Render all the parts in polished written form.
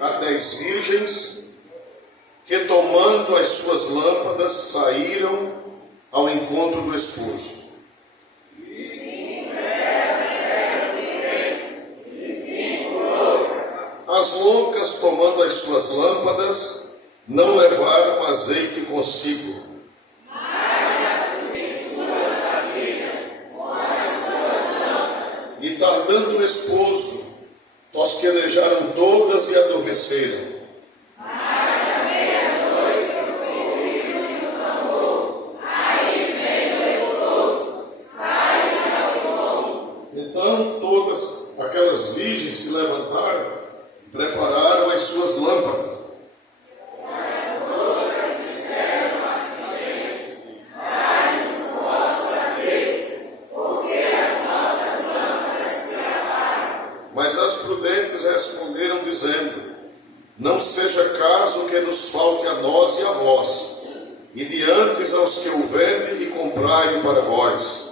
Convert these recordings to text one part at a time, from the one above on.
a 10 virgens, que tomando as suas lâmpadas saíram ao encontro do esposo. As loucas, tomando as suas lâmpadas, não levaram azeite consigo. E tardando o esposo, tosquenejaram todas e adormeceram. Então todas aquelas virgens se levantaram e prepararam as suas lâmpadas. Mas as prudentes responderam dizendo: não seja caso que nos falte a nós e a vós, e diante aos que o vendem e comprai-o para vós.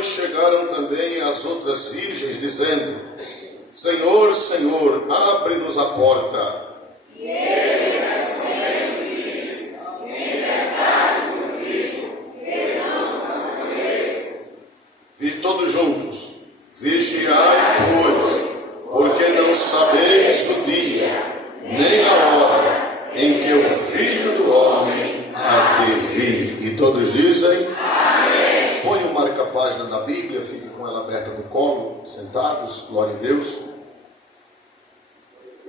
Chegaram também as outras virgens, dizendo: Senhor, Senhor, abre-nos a porta. E ele respondendo disse: em verdade vos digo, que não conheço. Vi todos juntos: vigiai, pois, porque não sabeis o dia, nem a hora em que o Filho do Homem há de vir. E todos dizem: põe o marca-página da Bíblia, fique com ela aberta no colo, sentados, glória a Deus.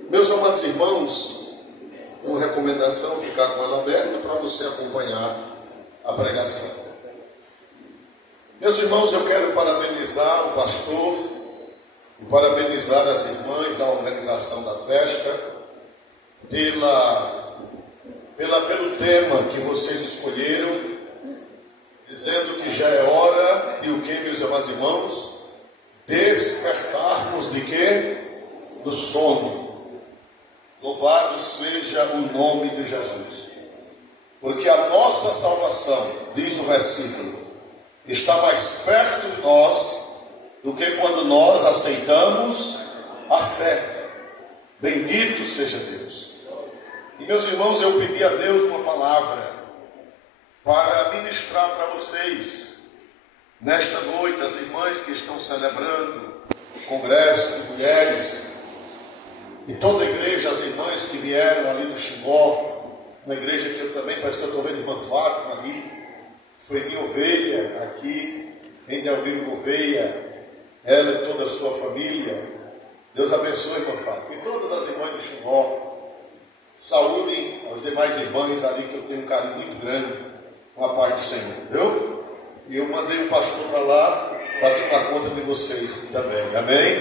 Meus amados irmãos, uma recomendação, ficar com ela aberta para você acompanhar a pregação. Meus irmãos, eu quero parabenizar o pastor e parabenizar as irmãs da organização da festa pelo tema que vocês escolheram, dizendo que já é hora de o que, meus amados irmãos? Despertarmos de quê? Do sono. Louvado seja o nome de Jesus. Porque a nossa salvação, diz o versículo, está mais perto de nós do que quando nós aceitamos a fé. Bendito seja Deus. E meus irmãos, eu pedi a Deus uma palavra para ministrar para vocês nesta noite, as irmãs que estão celebrando o congresso de mulheres e toda a igreja, as irmãs que vieram ali do Xingó, uma igreja que eu também, parece que eu estou vendo irmã Fátima ali, foi minha ovelha aqui, em Delmiro Gouveia, ela e toda a sua família. Deus abençoe, irmã Fátima, e todas as irmãs do Xingó. Saúdem aos demais irmãs ali, que eu tenho um carinho muito grande com a paz do Senhor, viu? E eu mandei o pastor para lá para tomar conta de vocês também, amém?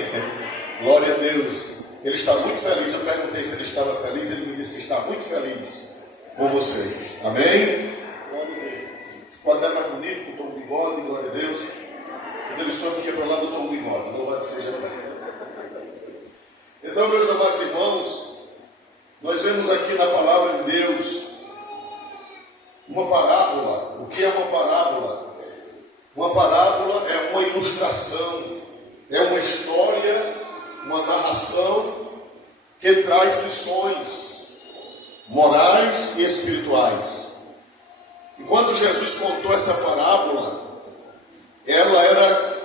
Glória a Deus. Ele está muito feliz. Eu perguntei se ele estava feliz, ele me disse que está muito feliz com vocês, amém? Glória a Deus. Ficou até mais bonito com o tom de bigode, glória a Deus. Quando ele soube que ia para lá do tom de bigode, louvado seja Deus. Então, meus amados irmãos, nós vemos aqui na palavra de Deus uma parábola. O que é uma parábola? Uma parábola é uma ilustração, é uma história, uma narração que traz lições morais e espirituais. E quando Jesus contou essa parábola, ela era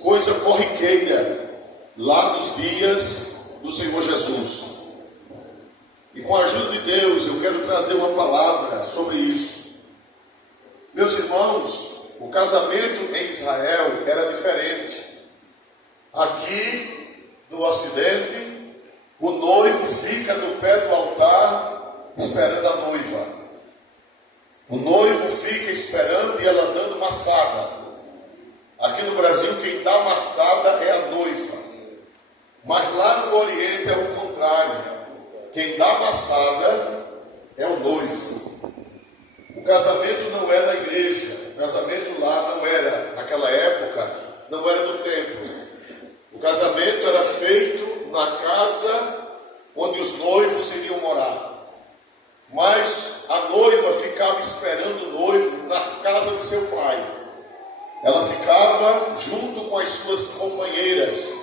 coisa corriqueira lá nos dias do Senhor Jesus. E com a ajuda de Deus, eu quero trazer uma palavra sobre isso. Meus irmãos, o casamento em Israel era diferente. Aqui, no Ocidente, o noivo fica no pé do altar esperando a noiva. O noivo fica esperando e ela dando maçada. Aqui no Brasil, quem dá maçada é a noiva. Mas lá no Oriente é o contrário. Quem dá maçada é o noivo. O casamento não é na igreja. O casamento lá não era, naquela época, não era no templo. O casamento era feito na casa onde os noivos iriam morar. noiva ficava esperando o noivo na casa de seu pai. Ela ficava junto com as suas companheiras,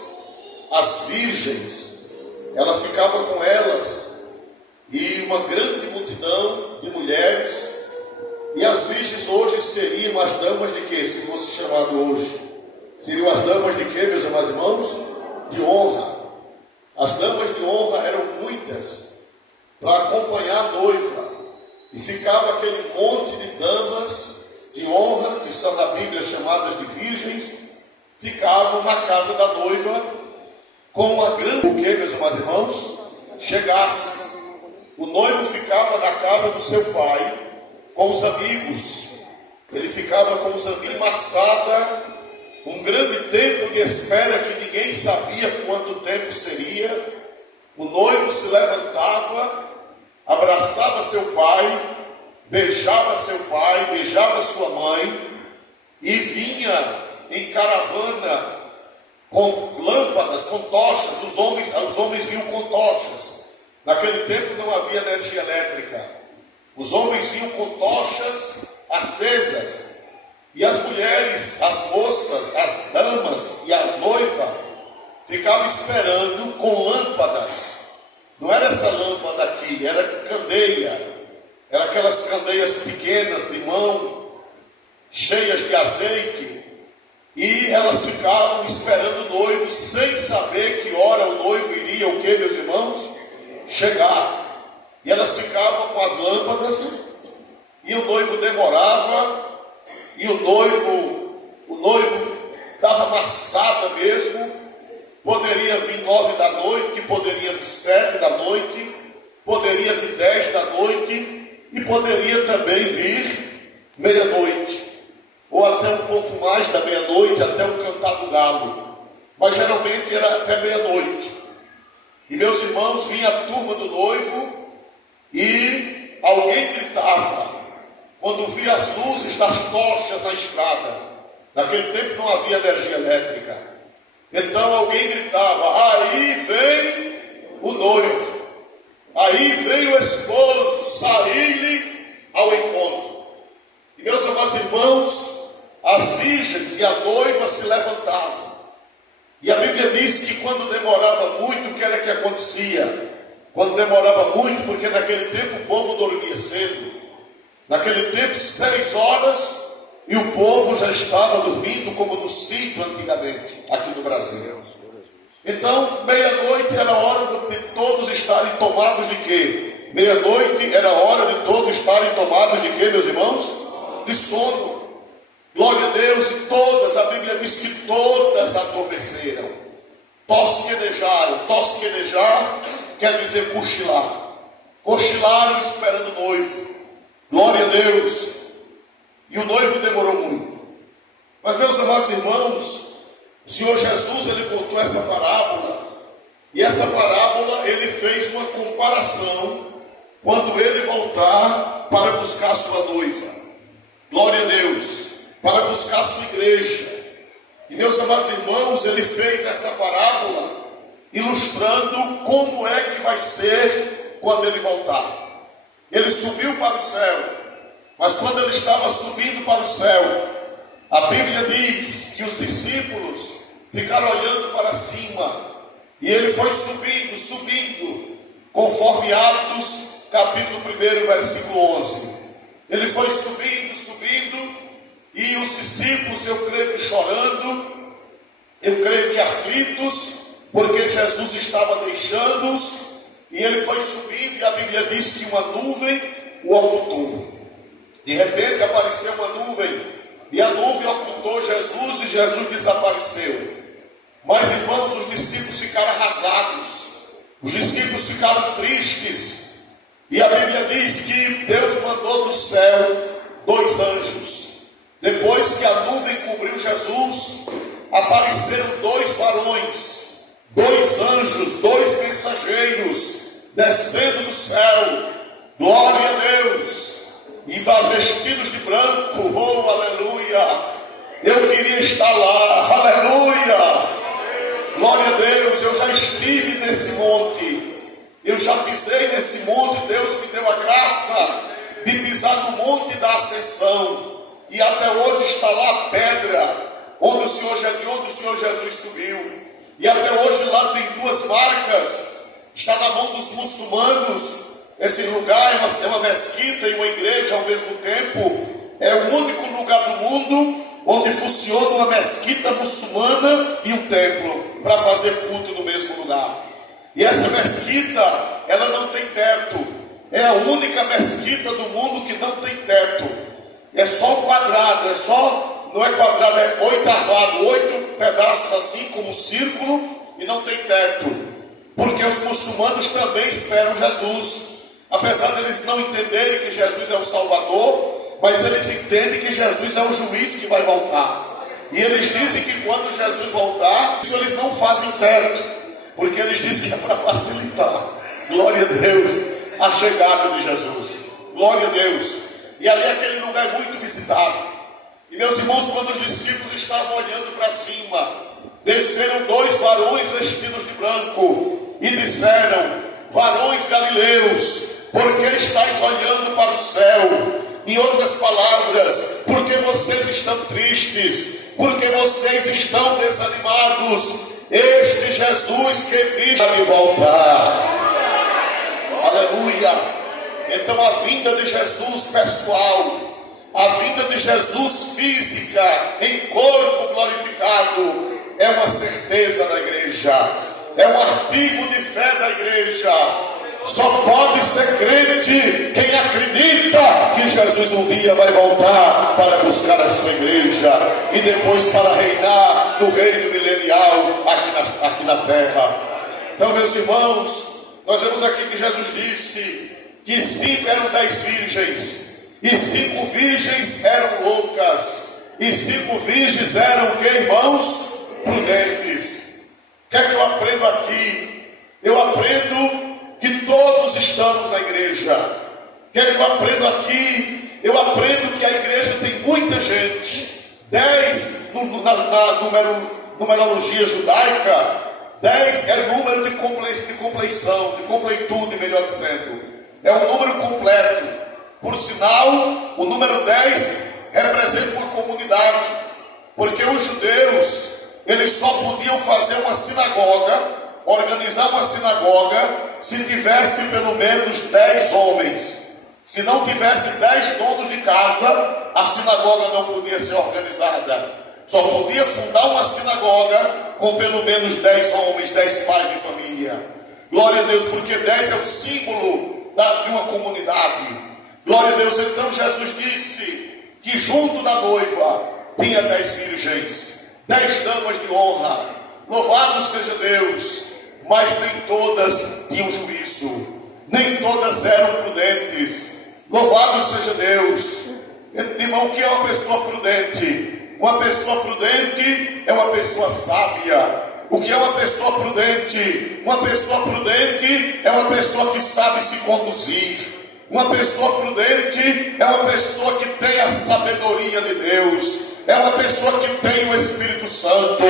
as virgens. Ela ficava com elas e uma grande multidão de mulheres. E as virgens hoje seriam as damas de quê? Se fosse chamado hoje, seriam as damas de quê, meus amados irmãos? De honra. As damas de honra eram muitas para acompanhar a noiva. E ficava aquele monte de damas de honra, que são na Bíblia chamadas de virgens, ficavam na casa da noiva com uma grande... O que, meus amados irmãos? Chegasse. O noivo ficava na casa do seu pai com os amigos. Ele ficava com os amigos, amassada, um grande tempo de espera que ninguém sabia quanto tempo seria. O noivo se levantava, abraçava seu pai, beijava seu pai, beijava sua mãe e vinha em caravana com lâmpadas, com tochas. Os homens vinham com tochas. Naquele tempo não havia energia elétrica. Os homens vinham com tochas acesas. E as mulheres, as moças, as damas e a noiva ficavam esperando com lâmpadas. Não era essa lâmpada aqui, era candeia. Era aquelas candeias pequenas de mão, cheias de azeite. E elas ficavam esperando o noivo, sem saber que hora o noivo iria, o que, meus irmãos? Chegar. E elas ficavam com as lâmpadas, e o noivo demorava, e o noivo estava amassado mesmo. Poderia vir 9 da noite, poderia vir 7 da noite, poderia vir 10 da noite, e poderia também vir meia-noite, ou até um pouco mais da meia-noite, até o cantar do galo. Mas geralmente era até meia-noite. E meus irmãos, vinha a turma do noivo, e alguém gritava, quando via as luzes das tochas na estrada. Naquele tempo não havia energia elétrica. Então alguém gritava, aí vem o noivo, aí vem o esposo, saí-lhe ao encontro. E meus amados irmãos, as virgens e a noiva se levantavam. E a Bíblia diz que quando demorava muito, o que era que acontecia? Quando demorava muito, porque naquele tempo o povo dormia cedo. Naquele tempo, 6 horas, e o povo já estava dormindo, como no sítio antigamente, aqui no Brasil. Então, meia-noite era hora de todos estarem tomados de quê? Meia-noite era hora de todos estarem tomados de quê, meus irmãos? De sono. Glória a Deus, e todas, a Bíblia diz que todas adormeceram. Tosquenejar quer dizer cochilar. Cochilaram esperando o noivo. Glória a Deus. E o noivo demorou muito. Mas, meus amados irmãos, o Senhor Jesus, ele contou essa parábola. E essa parábola, ele fez uma comparação quando ele voltar para buscar a sua noiva. Glória a Deus. Para buscar a sua igreja. E, meus amados irmãos, ele fez essa parábola ilustrando como é que vai ser quando ele voltar. Ele subiu para o céu, mas quando ele estava subindo para o céu, a Bíblia diz que os discípulos ficaram olhando para cima, e ele foi subindo, conforme Atos, capítulo 1, versículo 11. Ele foi subindo, e os discípulos, eu creio que chorando, eu creio que aflitos, porque Jesus estava deixando-os, e ele foi subindo, e a Bíblia diz que uma nuvem o ocultou. De repente apareceu uma nuvem, e a nuvem ocultou Jesus, e Jesus desapareceu. Mas, irmãos, os discípulos ficaram arrasados, os discípulos ficaram tristes, e a Bíblia diz que Deus mandou do céu 2 anjos. Depois que a nuvem cobriu Jesus, apareceram 2 varões, 2 anjos, 2 mensageiros, descendo do céu. Glória a Deus. E vestidos de branco, oh aleluia. Eu queria estar lá, aleluia. Glória a Deus, eu já estive nesse monte, eu já pisei nesse monte. Deus me deu a graça de de pisar no monte da Ascensão, e até hoje está lá a pedra onde o Senhor Jesus subiu, e até hoje lá tem duas marcas, está na mão dos muçulmanos. Esse lugar é uma mesquita e uma igreja ao mesmo tempo. É o único lugar do mundo onde funciona uma mesquita muçulmana e um templo para fazer culto no mesmo lugar. E essa mesquita, ela não tem teto. É a única mesquita do mundo que não tem teto. É só um quadrado, não é quadrado, é oitavado, 8 pedaços assim como um círculo, e não tem teto. Porque os muçulmanos também esperam Jesus. Apesar deles não entenderem que Jesus é o Salvador, mas eles entendem que Jesus é o juiz que vai voltar. E eles dizem que quando Jesus voltar, isso eles não fazem teto, porque eles dizem que é para facilitar, glória a Deus, a chegada de Jesus. Glória a Deus. E ali aquele lugar é muito visitado. E meus irmãos, quando os discípulos estavam olhando para cima, desceram 2 varões vestidos de branco e disseram: varões galileus, por que estáis olhando para o céu? Em outras palavras, porque vocês estão tristes, porque vocês estão desanimados. Este Jesus que diz de voltar. Aleluia. Então a vinda de Jesus pessoal, a vinda de Jesus física, em corpo glorificado, é uma certeza da igreja, é um artigo de fé da igreja. Só pode ser crente quem acredita que Jesus um dia vai voltar para buscar a sua igreja e depois para reinar no reino milenial aqui na terra. Então, meus irmãos, nós vemos aqui que Jesus disse que 5 eram 10 virgens, e 5 virgens eram loucas, e 5 virgens eram o que, irmãos? Prudentes. O que é que eu aprendo aqui? Eu aprendo que todos estamos na igreja. O que é que eu aprendo aqui? Eu aprendo que a igreja tem muita gente. 10 na numerologia judaica, 10 é número de compleição, de completude, melhor dizendo. É um número completo. Por sinal, o número 10 representa uma comunidade, porque os judeus, eles só podiam fazer uma sinagoga, organizar uma sinagoga, se tivesse pelo menos 10 homens. Se não tivesse 10 donos de casa, a sinagoga não podia ser organizada. Só podia fundar uma sinagoga com pelo menos 10 homens, 10 pais de família. Glória a Deus, porque 10 é o símbolo de uma comunidade. Glória a Deus. Então Jesus disse que junto da noiva tinha 10 virgens, 10 damas de honra. Louvado seja Deus. Mas nem todas tinham juízo, nem todas eram prudentes. Louvado seja Deus. Irmão, o que é uma pessoa prudente? Uma pessoa prudente é uma pessoa sábia. O que é uma pessoa prudente? Uma pessoa prudente é uma pessoa que sabe se conduzir. Uma pessoa prudente é uma pessoa que tem a sabedoria de Deus. É uma pessoa que tem o Espírito Santo.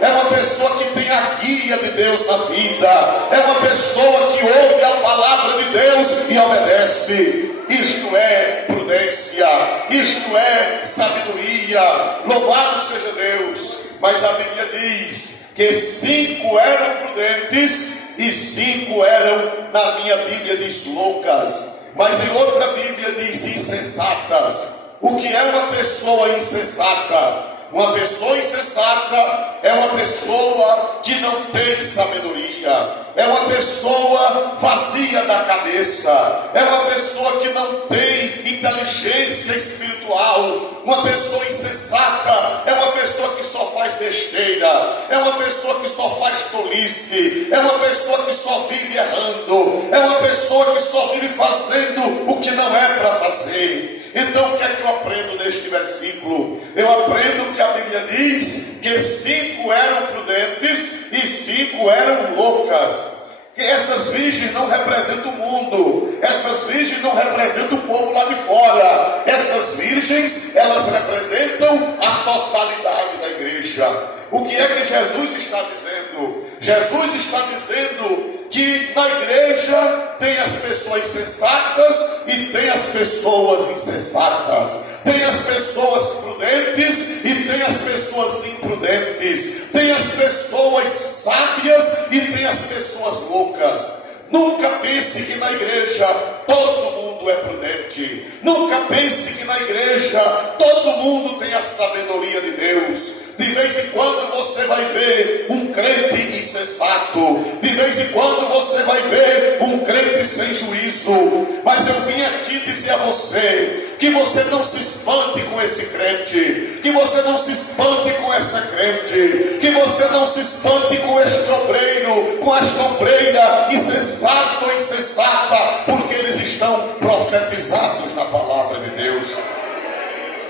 É uma pessoa que tem a guia de Deus na vida. É uma pessoa que ouve a palavra de Deus e obedece. Isto é prudência. Isto é sabedoria. Louvado seja Deus. Mas a Bíblia diz que 5 eram prudentes e 5 eram, na minha Bíblia diz loucas, mas em outra Bíblia diz insensatas. O que é uma pessoa insensata? Uma pessoa insensata é uma pessoa que não tem sabedoria, é uma pessoa vazia da cabeça, é uma pessoa que não tem inteligência espiritual. Uma pessoa insensata é uma pessoa que só faz besteira, é uma pessoa que só faz tolice, é uma pessoa que só vive errando, é uma pessoa que só vive fazendo o que não é para fazer. Então o que é que eu aprendo neste versículo? Eu aprendo que a Bíblia diz que 5 eram prudentes e 5 eram loucas. Que essas virgens não representam o mundo, essas virgens não representam o povo lá de fora. Essas virgens, elas representam a totalidade da igreja. O que é que Jesus está dizendo? Jesus está dizendo que na igreja tem as pessoas sensatas e tem as pessoas insensatas, tem as pessoas prudentes e tem as pessoas imprudentes, tem as pessoas sábias e tem as pessoas loucas. Nunca pense que na igreja todo mundo é prudente. Nunca pense que na igreja todo mundo tem a sabedoria de Deus. De vez em quando você vai ver um crente insensato. De vez em quando você vai ver um crente sem juízo. Mas eu vim aqui dizer a você que você não se espante com esse crente, que você não se espante com essa crente, que você não se espante com este obreiro, com esta obreira insensato ou insensata, porque eles estão profetizados na palavra de Deus.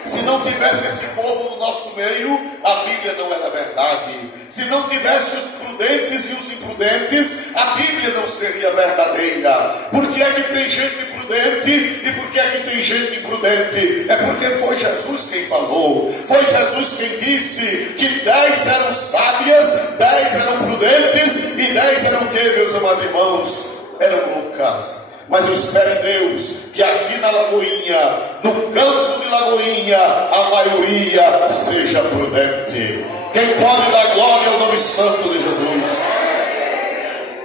Se não tivesse esse povo no nosso meio, a Bíblia não era verdade. Se não tivesse os prudentes e os imprudentes, a Bíblia não seria verdadeira. Por que é que tem gente prudente e por que é que tem gente imprudente? É porque foi Jesus quem falou. Foi Jesus quem disse que 10 eram sábias, 10 eram prudentes e 10 eram o quê, meus amados irmãos? Eram loucas. Mas eu espero em Deus que aqui na Lagoinha, no campo de Lagoinha, a maioria seja prudente. Quem pode dar glória ao nome santo de Jesus?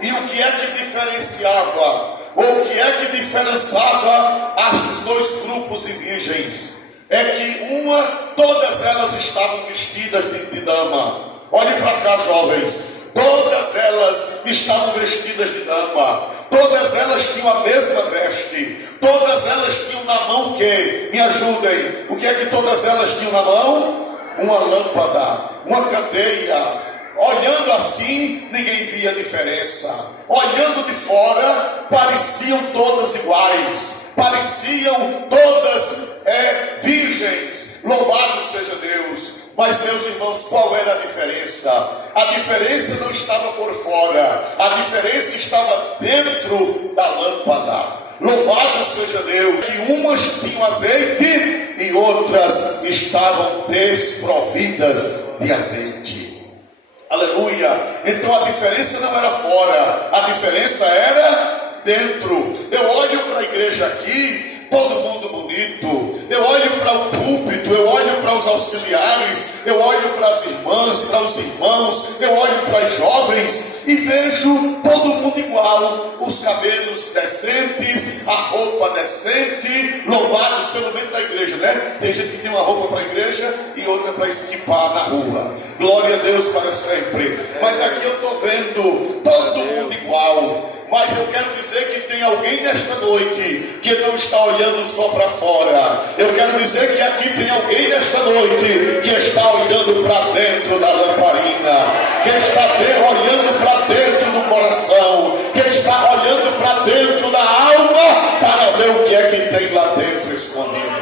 E o que é que diferenciava, ou o que é que diferenciava os dois grupos de virgens? É que todas elas estavam vestidas de dama. Olhe para cá, jovens. Todas elas estavam vestidas de dama. Todas elas tinham a mesma veste. Todas elas tinham na mão o quê? Me ajudem. O que é que todas elas tinham na mão? Uma lâmpada, uma candeia. Olhando assim, ninguém via diferença. Olhando de fora, pareciam todas iguais. Pareciam todas virgens. Louvado seja Deus. Mas, meus irmãos, qual era a diferença? A diferença não estava por fora. A diferença estava dentro da lâmpada. Louvado seja Deus. Que umas tinham azeite e outras estavam desprovidas de azeite. Aleluia. Então a diferença não era fora, a diferença era dentro. Eu olho para a igreja aqui, todo mundo bonito. Eu olho para o púlpito, eu olho para os auxiliares, eu olho para as irmãs, para os irmãos, eu olho para os jovens e vejo todo mundo igual. Os cabelos decentes, a roupa decente, louvados pelo menos da igreja, né? Tem gente que tem uma roupa para a igreja e outra para esquipar na rua. Glória a Deus para sempre. Mas aqui eu estou vendo todo mundo igual. Mas eu quero dizer que tem alguém nesta noite que não está olhando só para fora. Eu quero dizer que aqui tem alguém nesta noite que está olhando para dentro da lamparina, que está olhando para dentro do coração, que está olhando para dentro da alma para ver o que é que tem lá dentro escondido.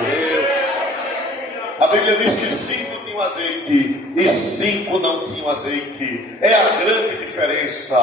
A Bíblia diz que 5 tinham azeite e 5 não tinham azeite. É a grande diferença.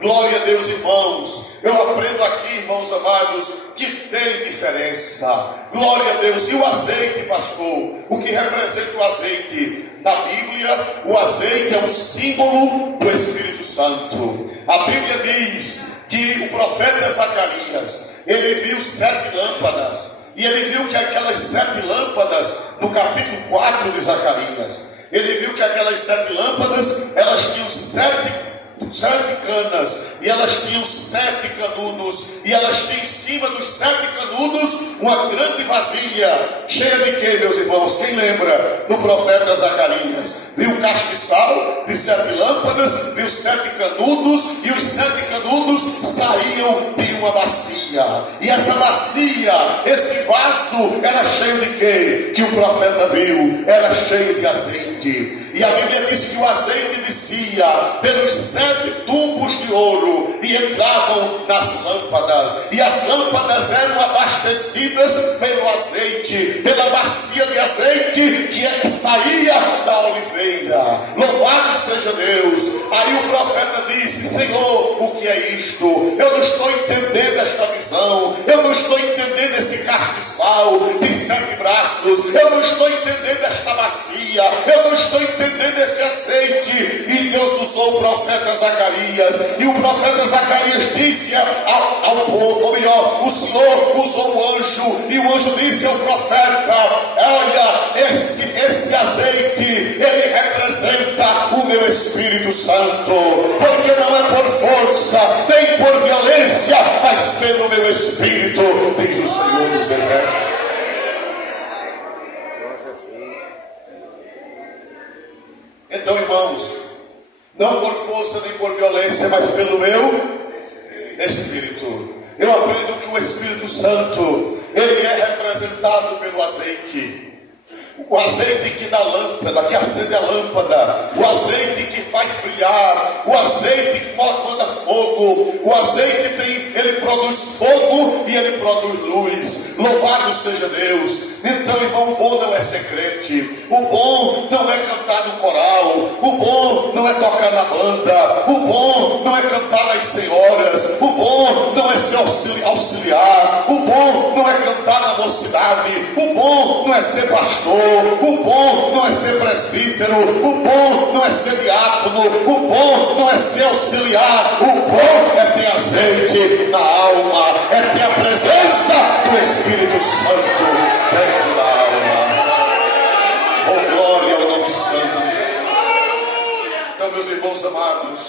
Glória a Deus, irmãos. Eu aprendo aqui, irmãos amados, que tem diferença. Glória a Deus. E o azeite, pastor? O que representa o azeite? Na Bíblia, o azeite é um símbolo do Espírito Santo. A Bíblia diz que o profeta Zacarias, ele viu 7 lâmpadas. E ele viu que aquelas 7 lâmpadas, no capítulo 4 de Zacarias, ele viu que aquelas 7 lâmpadas, elas tinham 7 canas, e elas tinham 7 canudos, e elas tinham em cima dos 7 canudos uma grande vasilha, cheia de quê, meus irmãos? Quem lembra no profeta Zacarias? Viu um castiçal de 7 lâmpadas, viu 7 canudos, e os 7 canudos saíam de uma bacia, e essa bacia, esse vaso, era cheio de quê? Que o profeta viu, era cheio de azeite. E a Bíblia diz que o azeite descia pelos 7 tubos de ouro e entravam nas lâmpadas. E as lâmpadas eram abastecidas pelo azeite, pela bacia de azeite que saía da oliveira. Louvado seja Deus. Aí o profeta disse: Senhor, o que é isto? Eu não estou entendendo esta visão. Eu não estou entendendo esse castiçal de 7 braços, eu não estou entendendo esta bacia, eu não estou entendendo esse azeite. E Deus usou o profeta Zacarias, e o profeta Zacarias disse ao povo, ou melhor, o Senhor usou o anjo, e o anjo disse ao profeta: olha, esse azeite, ele representa o meu Espírito Santo, porque não é por força, nem por violência, mas pelo meu Espírito, diz o Senhor dos Exércitos. Então, irmãos, não por força nem por violência, mas pelo meu Espírito. Eu aprendo que o Espírito Santo, ele é representado pelo azeite. O azeite que dá lâmpada, que acende a lâmpada, o azeite que faz brilhar, o azeite que manda fogo, o azeite ele produz fogo e ele produz luz. Louvado seja Deus. Então, irmão, o bom não é ser crente, o bom não é cantar no coral, o bom não é tocar na banda, o bom não é cantar nas senhoras, o bom não é ser auxiliar, o bom não é cantar na mocidade, o bom não é ser pastor, o bom não é ser presbítero, o bom não é ser diácono, o bom não é ser auxiliar, o bom é ter azeite na alma, é ter a presença do Espírito Santo dentro da alma. Oh, glória ao nome santo de Deus. Então, meus irmãos amados,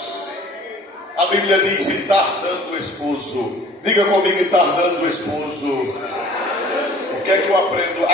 a Bíblia diz: e tardando o esposo. Diga comigo: e tardando o esposo. O que é que eu aprendo?